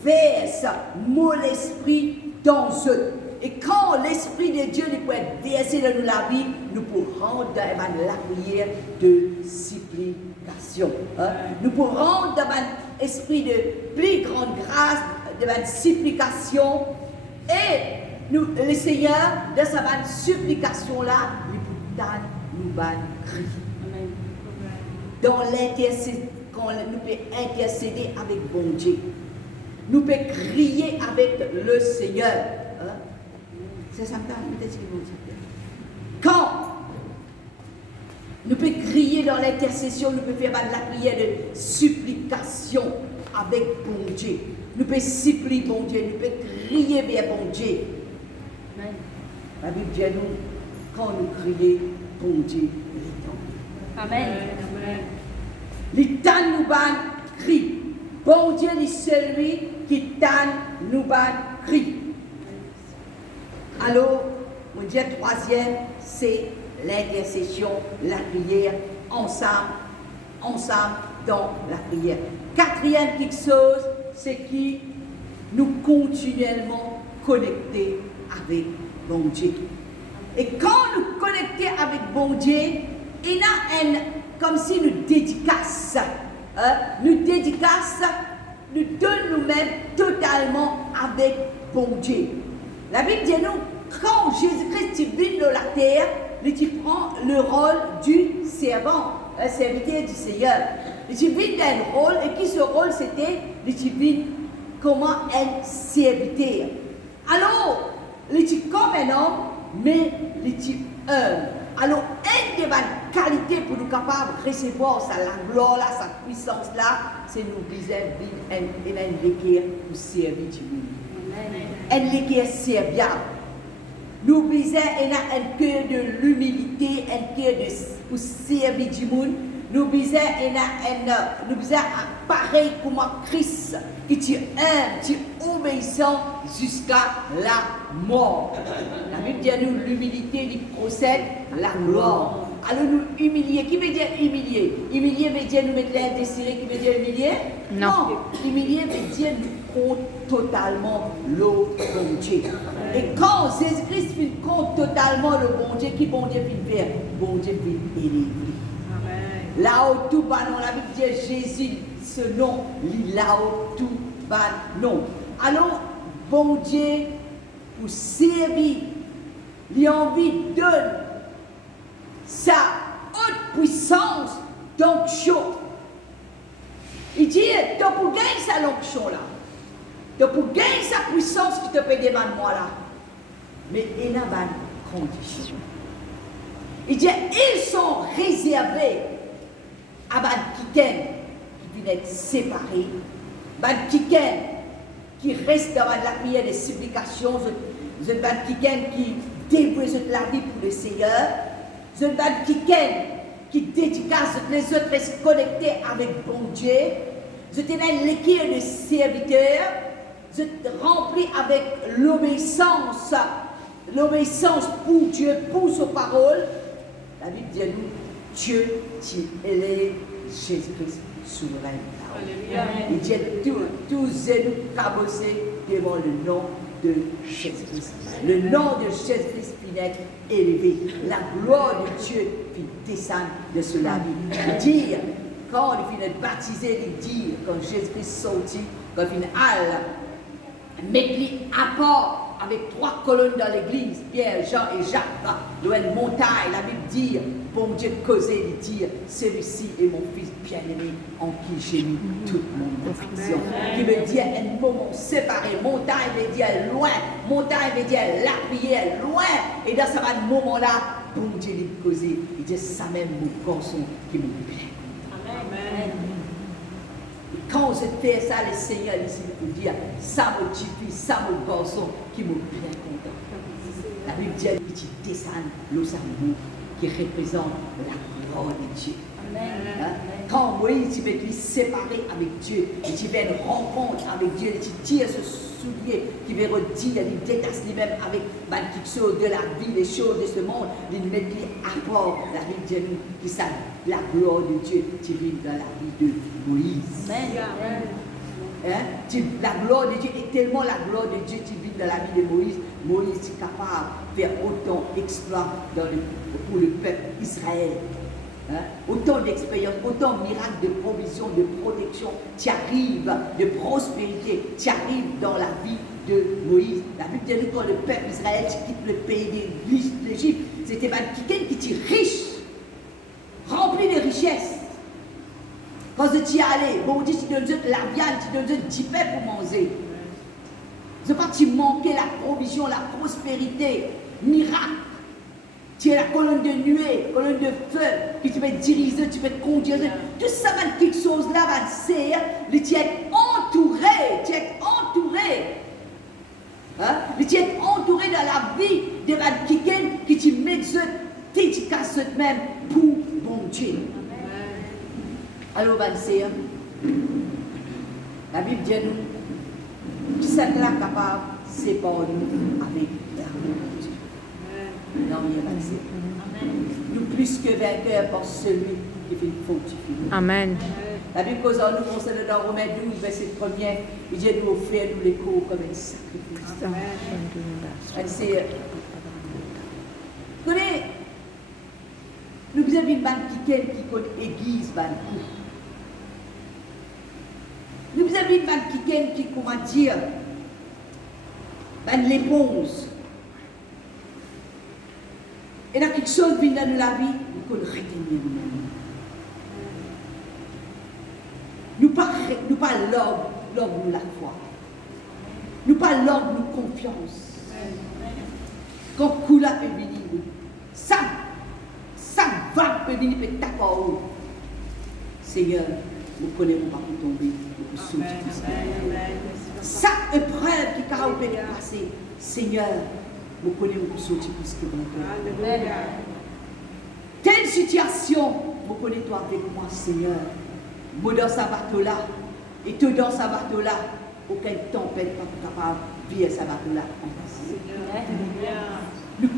verse mon esprit dans eux. Et quand l'esprit de Dieu peut être versé dans nous la vie, nous pouvons rendre dans la prière de supplication. Nous pouvons rendre dans l'esprit de plus grande grâce, de la supplication, et nous, le Seigneur, dans sa supplication-là, nous va crier. Dans l'intercession, quand nous pouvons intercéder avec bon Dieu, nous pouvons crier avec le Seigneur. C'est ça peut-être ce qu'ils vont dire. Quand nous pouvons crier dans l'intercession, nous pouvons faire de la prière de supplication avec bon Dieu. Nous pouvons supplier bon Dieu, nous pouvons crier vers bon Dieu. Amen. La Bible dit à nous, quand nous crions, bon Dieu répond. Amen. L'État nous ban crie. Bon Dieu est celui qui nous ban crie. Alors, on dit troisième, c'est l'intercession, la prière, ensemble dans la prière. Quatrième quelque chose, c'est qui nous continuellement connecter avec bon Dieu. Et quand nous connectons avec bon Dieu, il y a comme si nous dédicace. Nous donnons nous-mêmes totalement avec bon Dieu. La Bible dit nous, quand Jésus-Christ vit dans la terre, il prend le rôle du servant, un serviteur du Seigneur. Il vit un rôle, et qui ce rôle c'était, il vit comment un serviteur. Alors, il est comme un homme, mais il est humble. Alors, une des qualités pour nous capables de recevoir la gloire, là, sa puissance là, c'est nous viser un équerre pour servir Dieu. Un équerre serviable. Nous visons un cœur de l'humilité, un cœur pour servir du monde. Nous visons pareil comme Christ, qui est humble, qui est obéissant jusqu'à la mort. La Bible dit à nous, l'humilité qui procède la gloire. Alors nous humilier, qui veut dire humilier? Humilier veut dire nous mettre l'air désiré, qui veut dire humilier? Non. Humilier veut dire nous compte totalement le bon Dieu. Et quand Jésus-Christ compte totalement le bon Dieu, qui bon Dieu peut faire? Bon Dieu peut élever. Là où tout bas non, la Bible dit Jésus, ce nom, là où tout bas non. Alors, bon Dieu, pour servir, il a envie de donner sa haute puissance d'onction. Il dit, tu pour gagner sa l'onction là, tu pour gagner sa puissance qui te peut demander moi là. Mais il y a une condition. Il dit, ils sont réservés à des qui viennent être séparés, des qui restent dans la prière des supplications, des qui dévouent la vie pour le Seigneur, des qui dédicacent les autres, restent connectés avec bon Dieu, des l'équipe de serviteurs, des remplis avec l'obéissance pour Dieu, pour sa parole. La Bible dit à nous, Dieu, il est Jésus-Christ souverain. Il dit tous nous cabosser devant le nom de Jésus-Christ. Le nom de Jésus-Christ finit élevé. La gloire de Dieu finit descendre de cela. Il dit, quand il finit baptisé, il dit, quand Jésus-Christ sortit, quand il finit mettre à part avec 3 colonnes dans l'église, Pierre, Jean et Jacques, loin de montagne, la Bible dit, bon Dieu causé, il dit, celui-ci est mon fils bien-aimé, en qui j'ai mis toute mon affection. Qui veut dire un moment séparé, montagne veut dire loin, montagne veut dire la prière, loin, et dans ce moment-là, bon Dieu lui causé, il dit, ça même mon garçon qui me plaît. Amen. Quand je fais ça, le Seigneur ici vous dire, ça mon petit fils, ça mon garçon qui me bien content. La Bible dit qu'il descend l'eau amour qui représente la gloire de Dieu. Hein? Quand Moïse veut lui séparer avec Dieu, et tu fais une rencontre avec Dieu, et tu tires ce soulier qui veut redire, il détache lui-même avec quelque chose de la vie, des choses de ce monde, il met lui à part. La Bible dit qui ça, la gloire de Dieu qui vit dans la vie de Moïse. Amen. Hein? La gloire de Dieu est tellement la gloire de Dieu qui vit dans la vie de Moïse. Moïse est capable de faire autant d'exploits pour le peuple Israël. Hein? Autant d'expériences, autant de miracles de provision, de protection qui arrivent, de prospérité qui arrivent dans la vie de Moïse. La Bible dit que quand le peuple Israël quitte le pays de l'Égypte, c'était quelqu'un qui était riche, rempli de richesses. Quand tu y allais, bon Dieu, tu donnes la viande, tu donnes 10 pains pour manger. C'est pas que tu manquais la provision, la prospérité, miracle. Tu es la colonne de nuée, colonne de feu, que tu peux diriger, tu peux conduire. Tout ça, quelque chose là va te servir, tu es entouré, tu es entouré. Hein? Tu es entouré dans la vie de quelqu'un qui te met dédicace même pour bon Dieu. Alors, la Bible dit nous, qui sommes là capable de séparer nous avec l'amour de Dieu. Non, il y a nous plus que vainqueurs par celui qui fait une faute. Amen. La Bible cause en nous concerne dans Romains 12, verset 1er, il dit nous offrir nous les corps comme un sacrifice. Amen. C'est. Nous avons une bande qui aiguise, nous avons une bande qui, comment dire, l'éponge. Et là, quelque chose vient dans la vie, nous pouvons retenir nous-mêmes. Nous pas l'ordre de la foi. Nous pas l'ordre de confiance. Quand Koula peut venir, ça va peut venir peut taper. Seigneur, nous connaissons pas pour tomber, pour sortir de ça. Chaque épreuve qui peut passer, Seigneur, nous connaissons pour sortir plus que vous. Telle situation, vous connaissez toi avec moi, Seigneur. Moi dans sa bateau-là, et toi dans sa bateau-là, aucune tempête pas capable de vivre sa bateau-là en face. Nous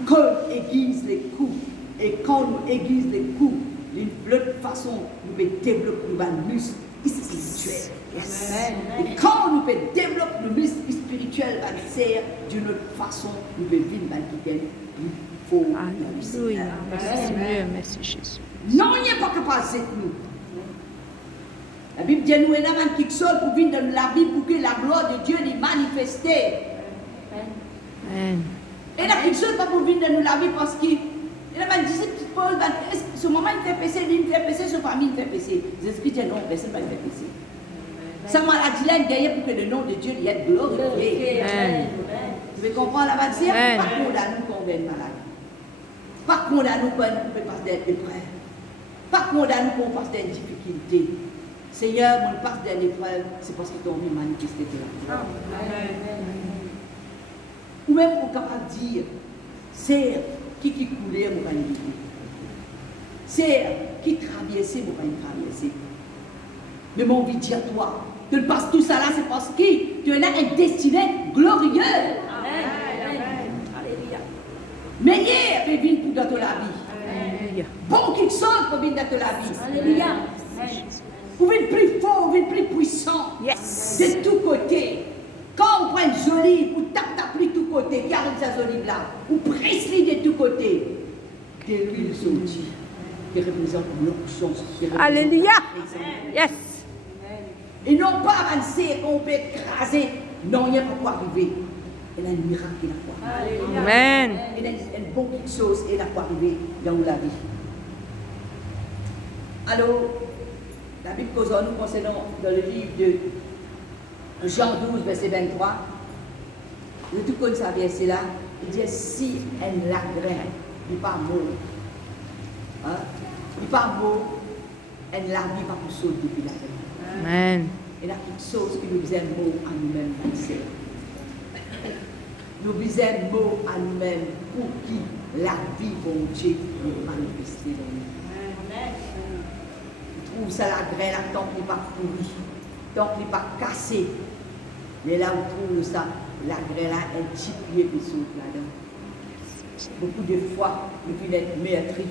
aiguise les coups, et quand nous aiguise les coups, d'une autre façon, nous développons nos muscles spirituel. Yes. Et quand nous pouvons développer le muscle spirituel, d'une autre façon, nous pouvons vivre dans le faut. Alléluia. Merci Seigneur, merci Jésus. Non, il n'est pas capable de nous. La Bible dit nous, il y a quelque chose pour venir dans la Bible pour que la gloire de Dieu est manifestée. Amen. Et il y a quelque chose pour venir dans la vie parce qu'il y a un disciple Paul, ce moment il fait péché, lui il fait péché, sa famille il fait péché. Jésus-Christ dit non, personne ne va faire péché. Sa maladie là est gagnée pour que le nom de Dieu y ait glorifié. Vous pouvez comprendre la maladie? Pas condamner nous qu'on est malade. Pas condamner nous qu'on peut passer des épreuves. Pas condamner nous qu'on passe des difficultés. Seigneur, mon passe des épreuves, c'est parce que tu as envie de manifester de la gloire. Ou même on est capable de dire, c'est qui coulait, mon panier. C'est qui traversait, mon panier traversé. Mais mon envie de dire toi, tu passes tout ça là, c'est parce que tu as un destiné glorieux. Meilleur est venu pour dans ta vie. Bon quelque chose pour venir dans ta vie. Alléluia. Vous venez plus fort, vous venez plus puissant. Yes. De tous côtés. Quand on prend une olive, ou tape de tous côtés, qui arrive ces olives-là, ou presse-les de tous côtés. De l'huile sortie, qui représente l'onction. Alléluia. Yes. Et non pas avancer, qu'on peut écraser. Non, il n'y a pas quoi arriver. Il y a un miracle qui n'a pas arrivé. Amen. Il y a une bonne quelque chose qui n'a pas arrivé dans la vie. Alors, la Bible cause nous concernant dans le livre de Jean 12, verset 23. Le tout comme ça verset là, il dit si un lagrin, il n'est pas mot. Hein? Il n'est pas mot, un lagrin pas pour sauter depuis la terre. Amen. Il y a quelque chose qui nous disait mot à nous-mêmes, nous disons mot à nous-mêmes pour qui la vie de Dieu est manifestée dans nous. Je trouve ça la graine, tant qu'il n'est pas pourri, tant qu'il n'est pas cassé. Mais là où on trouve ça, la graine là, un petit pied qui saute là-dedans. Beaucoup de fois, nous finissons être meurtri.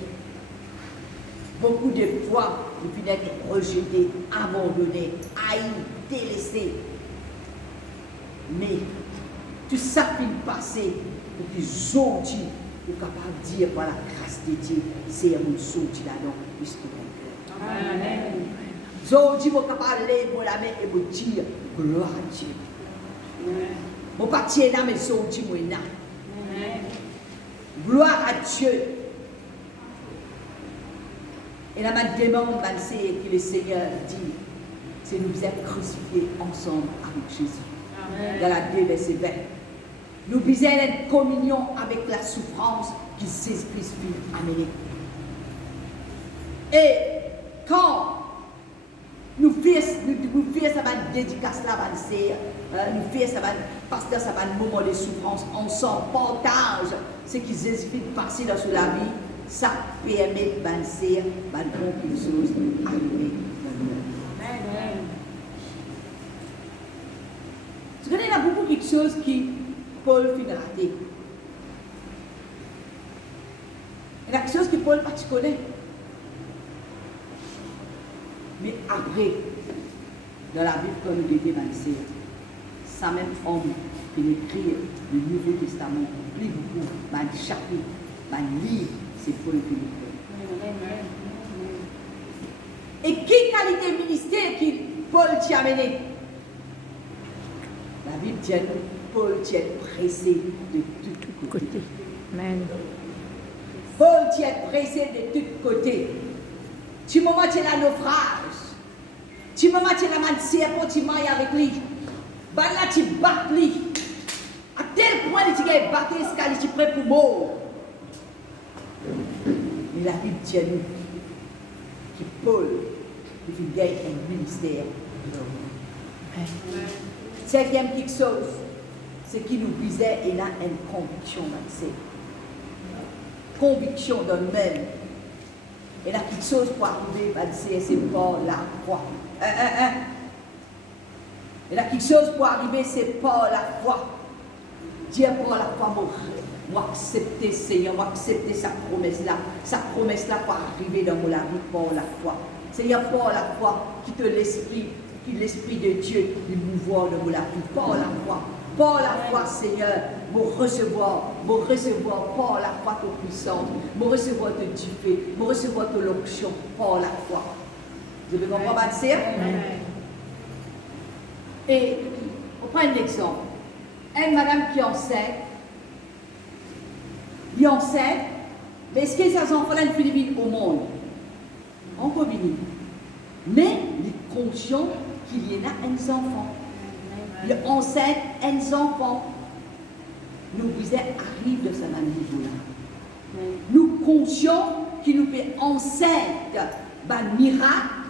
Beaucoup de fois, nous finissons être rejetés, abandonnés, haïs, délaissés. Mais tout ça finit passer pour que aujourd'hui, nous sommes capables de dire par la grâce de Dieu, c'est un sorti là-dedans, puisque Amen. aujourd'hui, nous sommes capables de lever la main et de dire gloire à Dieu. Je ne pas tirer là, mais aujourd'hui, je suis là. Gloire à Dieu. Et là, ma demande, c'est que le Seigneur dit, c'est nous être crucifiés ensemble avec Jésus. Amen. Dans la 2, verset 20. Nous visons une communion avec la souffrance qui Jésus-Christ a amenée. Et quand nous faisons ça va dédicace là, nous faisons ça va pasteur ça va un moment de souffrance ensemble, partage ce qui Jésus fait passer dans la vie, ça permet de penser à quelque chose arriver dans nous. Amen. Tu connais, il y a beaucoup quelque chose qui Paul finit raté. Il y a quelque chose que Paul pas tu connais. Mais après, dans la Bible, quand nous étions pensés, ça même homme qui écrit le Nouveau Testament, plus beaucoup, dans chapitre, dans le livre, c'est Paul qui l'écrit. Et quelle qualité ministère que Paul t'a amené? La Bible dit Paul t'a pressé de tous côtés. Amen. Paul t'a pressé de tous côtés. Tu moment tu es là naufrage. Tu moment tu es là man pour tu mailles avec lui. Bah là tu bats lui. À tel point tu es battu escalier tu prêt pour mort. Mais la Bible dit nous que Paul il gagne un ministère. Cinquième quelque chose, c'est qu'il nous visait et a une conviction dans conviction dans nous-mêmes. Et là, quelque chose pour arriver, c'est par la foi. Et là, quelque chose pour arriver, c'est par la foi. Dieu par la foi, moi accepter Seigneur, moi accepter sa promesse-là pour arriver dans la vie par la foi. Seigneur, par la foi, quitte l'esprit de Dieu, le pouvoir de la vie, par la foi. Par la foi, Seigneur, pour recevoir par la foi ton puissance, pour recevoir de Dieu, pour recevoir de l'onction par la foi. Vous avez compris, ma sœur? Et on prend un exemple. Une madame qui est enceinte, mais est-ce que ces enfants-là ne finissent au monde? Encore bien. Mais il est conscient qu'il y en a un enfant. Il est enceinte, un enfant. Nous vous arrive de ce même niveau-là. Nous conscients qu'il nous fait enceinte,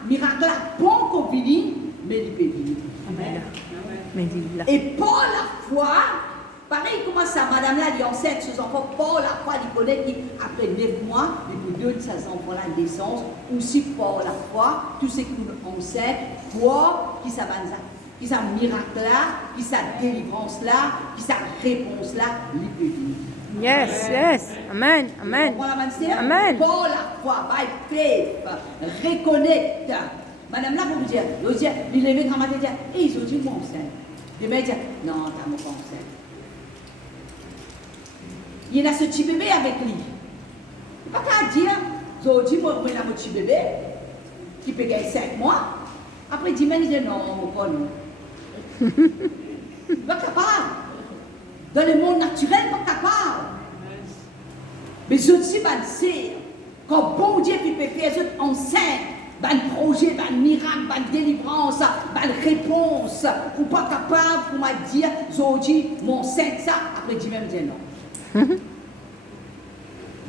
miracle là, bon qu'on finit, mais il peut venir. Et pour la foi, pareil comment ça, madame là, elle est enceinte, ses enfants, pour la foi, il connaît qu'après 9 mois, il peut donner ses enfants la naissance, aussi pour la foi, tout ce qui nous enseigne, pour qui ça va qui ça miracle là, qui ça délivrance là, qui ça réponse là, il peut venir. Yes, yes. Amen, amen. Amen. Pour la foi, by faith, reconnecte. Madame là, pour vous dire, il est venu dans ma tête, et ils ont dit, moi enceinte. Il m'a dit, non, t'as mon pas enceinte. Il y a ce petit bébé avec lui. Il n'y a pas qu'à dire, ils ont dit, moi, j'ai mon petit bébé, qui peut gagner 5 mois. Après, il dit, mais il dit, non, mon pas non. Pas capable. Dans le monde naturel, pas capable. Mais je dis, c'est quand bon Dieu peut faire des enceintes, un projet, un miracle, une délivrance, une réponse, ou pas capable pour me dire, je dis, mon sein, ça, après, il dit même, non.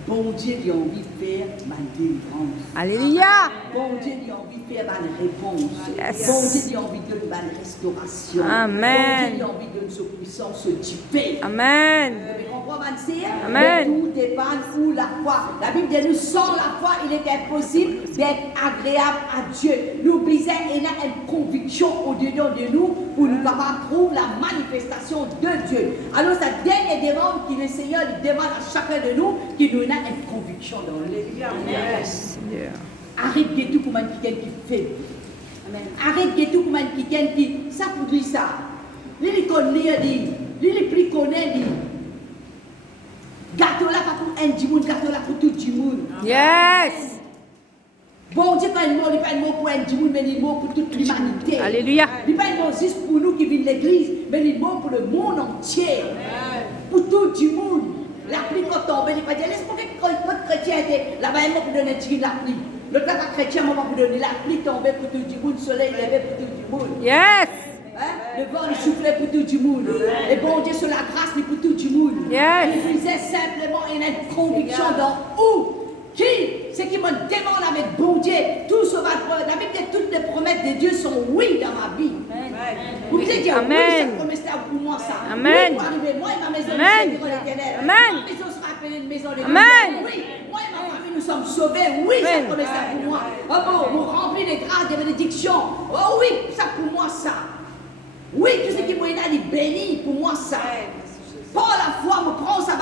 Bon Dieu, il a envie de faire ma délivrance. Alléluia. Bon Dieu, il a envie de faire ma réponse. Yes. Bon Dieu, il a envie de faire ma restauration. Amen. Bon Dieu, il a envie de donner sa puissance, ce type. Amen. Vous comprenez, Amen. tout dépend où la foi. La Bible dit, nous, sans la foi, il est impossible d'être agréable à Dieu. Nous, il y a une conviction au-dedans de nous pour nous capables de trouver la manifestation de Dieu. Alors, cette dernière demande que le Seigneur demande à chacun de nous, qui nous a une conviction dans lui. Yes, Seigneur. Arrête de tout comme un qui fait. Arrête de tout comme un qui ça pour dire ça. Lui, connaît, lui, plus connaît, gâteau là pas pour un du monde, gâteau là pour tout du monde. Yes. Bon Dieu, quand il mot, il n'est pas un mot pour un du monde, mais il est un mot pour toute l'humanité. Alléluia. Il n'est pas un mot juste pour nous qui vivons l'église, mais il est un mot pour le monde entier. Pour tout du monde. La pluie quand tombe, il n'est pas dit, laisse-moi que votre chrétien était là-bas, il m'a pour donner la pluie. L'autre là, chrétien, m'a pour donner la pluie tombée pour tout du monde, le soleil levé pour tout du monde. Yes. Le vent il soufflait pour tout du monde. Et bon Dieu sur la grâce il pour tout du monde. Yes. Il faisait simplement une conviction dans où qui c'est qui me demande avec bon Dieu tout ce va. La Bible dit toutes les promesses de Dieu sont oui dans ma vie. Vous pouvez dire oui cette promesse là pour moi ça. Amen. Oui, pour arriver moi et ma maison Amen. sera l'éternel. Amen. Ma maison sera appelée une maison de Amen. Oui, moi et ma famille nous sommes sauvés. Oui cette promesse là pour moi. Oh bon, vous remplis de grâce, de bénédictions. Oh oui ça pour moi ça. Oui, tout ce qui est béni pour moi ça. Par la foi, me prends ça,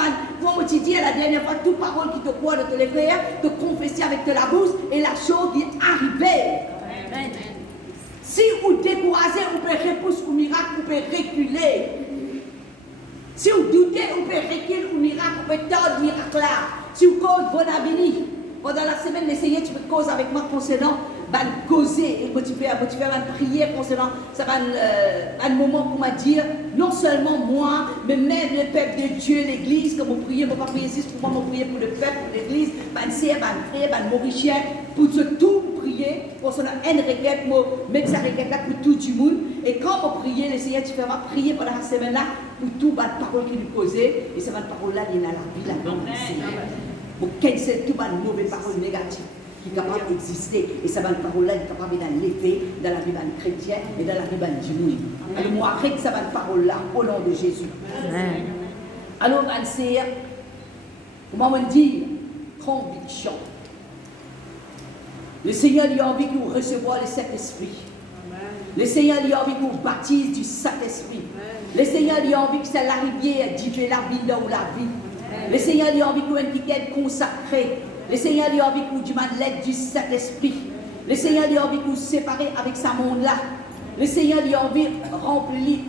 pour me dire la dernière fois, toute parole qui te croit de te les faire, te confesser avec de la bouche et la chose qui est arrivée. Amen. Si vous découragez, vous pouvez repousser au miracle, vous pouvez reculer. Si vous doutez, vous pouvez reculer au miracle, vous pouvez tordre le miracle là. Si vous causez bon avenir, pendant la semaine, essayez, tu peux causer avec moi concernant. Causer et tu fais une prière concernant ça va un moment pour me dire non seulement moi mais même le peuple de Dieu l'église comme on prier pas prier ici pour moi on prier pour le peuple pour l'église sœur frère mauricien pour tout prier concernant une requête mettre sa requête là pour tout du monde et quand on prier le Seigneur tu fais prier pendant la semaine là pour tout la parole qui nous causait et cette parole là il y a la vie là-dedans pour cancel toute mauvaise parole négative qui est capable d'exister. Et ça va une parole-là, est capable d'être l'effet dans la vie d'un chrétien et dans la vie d'un du monde. Alors, moi, arrête ça va une parole-là au nom de Jésus. Amen. Alors, c'est, comment on dit, conviction. Le Seigneur lui a envie que vous recevoir le Saint-Esprit. Le Seigneur lui a envie que vous baptise du Saint-Esprit. Le Seigneur lui a envie que c'est la rivière, dit la vie dans la vie. Le Seigneur a envie qu'on ait consacré. Le Seigneur a envie qu'on demande l'aide du Saint-Esprit. Le Seigneur a envie qu'on se sépare avec sa monde là. Le Seigneur a envie de remplir,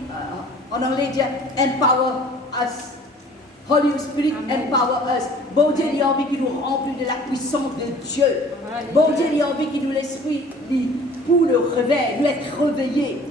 en anglais dire, empower us. Holy Spirit empower us. Bon Dieu a envie qu'il nous remplisse de la puissance de Dieu. Bon Dieu a envie qu'il nous l'esprit pour le réveil, nous être réveillés.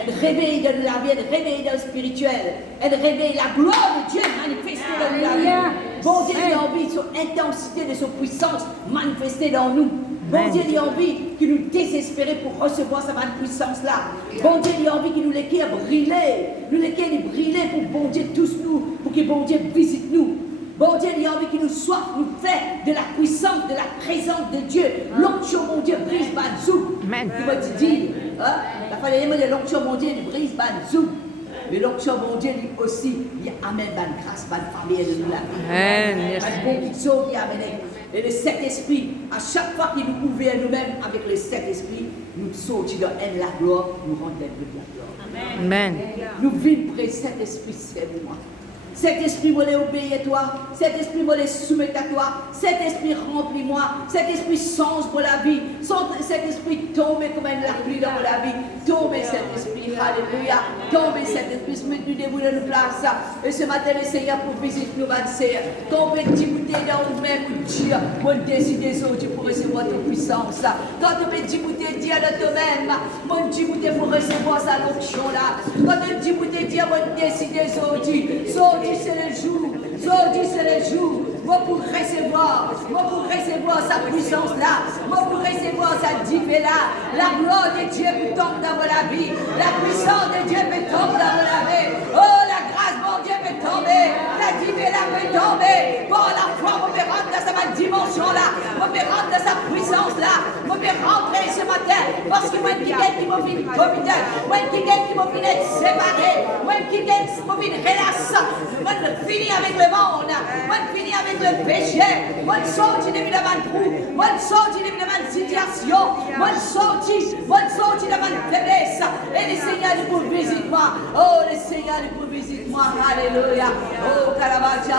Elle réveille dans la vie, elle réveille dans le spirituel. Elle réveille la gloire de Dieu manifestée dans la vie. Bon Dieu a envie de son intensité, de son puissance manifestée dans nous. Bon Dieu a envie qu'il nous désespérer pour recevoir sa puissance là. Bon Dieu a envie qu'il nous laisse briller. Nous laisse briller pour bon Dieu tous nous, pour que bon Dieu visite nous. Bon Dieu a envie qu'il nous soit, nous fait de la puissance, de la présence de Dieu. L'onction mon Dieu brise Banzou. Amen. Tu m'as dit, la famille de l'onction mon Dieu brise Banzou. Mais l'onction mon Dieu lui aussi, il amène ban grâce, ban famille de nous là. Amen. Un bon qui sauve, il amène. Et le Saint-Esprit, à chaque fois qu'il nous ouvre nous-mêmes avec le Saint-Esprit, nous sortons dans la gloire, nous rendons la gloire. Amen. Nous vivons près Saint-Esprit, c'est moi. Cet esprit voulait obéir à toi. Cet esprit voulait soumettre à toi. Cet esprit remplis-moi. Cet esprit change pour la vie. Cet esprit tombe comme la pluie dans la vie. Tombe cet esprit. Alléluia. Tombe cet esprit. Mets-nous debout dans nos places. Et ce matin, le Seigneur pour visiter nos bâtisses. Tombe Djibouti dans nous-mêmes. Dieu, moi décider aujourd'hui pour recevoir ta puissance. Quand tu mets Djibouti, Dieu dans toi-même. Moi Djibouti pour recevoir sa onction là. Quand tu Djibouti, Dieu, moi décider aujourd'hui. C'est le jour, aujourd'hui c'est le jour, moi pour recevoir sa puissance là, moi pour recevoir sa divine là, la gloire de Dieu peut tomber dans la vie, la puissance de Dieu peut tomber dans la vie, oh la grâce de Dieu peut tomber, la divine là peut tomber, bon la foi on peut rentrer dans sa dimension là, on peut rentrer dans sa puissance là, on peut rentrer ce matin, parce que moi qui gagne qui m'a fini comité, moi qui gagne qui m'a fini être séparé, moi qui gagne qui m'a fini relâcher. Moi, je finis avec le monde. Moi, je finis avec le péché. Moi, je sortis de la trou. Moi, je sortis de la situation. Moi, je sortis de la faiblesse. Et le Seigneur, il pour visite moi. Oh, le Seigneur, il pour visite moi. Alléluia. Oh, Caravaggio.